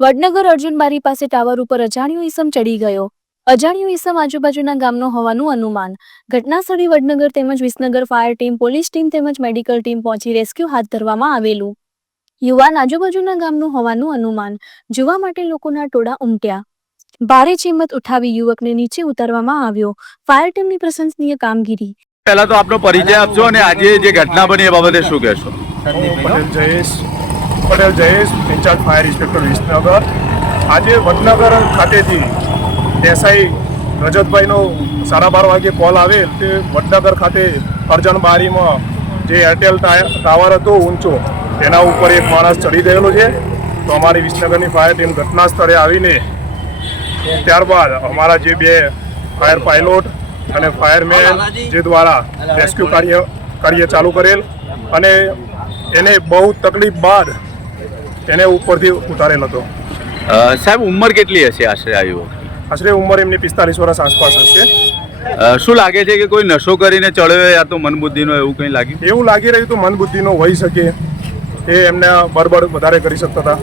વડનગર અર્જુનબારી પાસે ટાવર ઉપર અજાણ્યો ઈસમ ચડી ગયો. અજાણ્યો ઈસમ આજુબાજુના ગામનો હોવાનું અનુમાન. ઘટનાસ્થળે વડનગર તેમજ Visnagar fire team police team તેમજ મેડિકલ ટીમ પહોંચી રેસ્ક્યુ હાથ ધરવામાં આવેલું. યુવાન આજુબાજુના ગામનું હોવાનું અનુમાન. જોવા માટે લોકોના ટોળા ઉમટ્યા. ભારે ચીમત ઉઠાવી યુવકને નીચે ઉતારવામાં આવ્યો. ફાયર ટીમની પ્રશંસનીય કામગીરી. પહેલા તો આપનો પરિચય આપજો અને આજે જે ઘટના બની એ બાબતે શું કહેશો? Patel Jayesh. Patel Jayesh, incharge fire inspector Visnagar. આજે વડનગર ખાતેથી દેસાઈ રજતભાઈનો સાડા બાર વાગે કોલ આવેલ તે વડનગર ખાતે અર્જણ બારીમાં જે એરટેલ ટાવર હતો ઊંચો તેના ઉપર એક માણસ ચડી ગયેલો છે. તો અમારી વિસનગરની ફાયર ટીમ ઘટના સ્થળે આવીને ત્યારબાદ અમારા જે બે ફાયર પાયલોટ અને ફાયરમેન જે દ્વારા રેસ્ક્યુ કાર્ય કાર્ય ચાલુ કરેલ. અને એને બહુ તકલીફ બાદ એને ઉપરથી ઉતારેલ હતો. સાહેબ ઉંમર કેટલી હશે આશરે આવ્યો આશરે ઉંમર એમની પિસ્તાલીસ વર્ષ આસપાસ હશે. શું લાગે છે કે કોઈ નશો કરીને ચડ્યો યા તો મનબુદ્ધિનો એવું કંઈ લાગ્યું? એવું લાગી રહ્યું તો મન બુદ્ધિનો હોઈ શકે. એ એમને બરબર વધારે કરી શકતા હતા.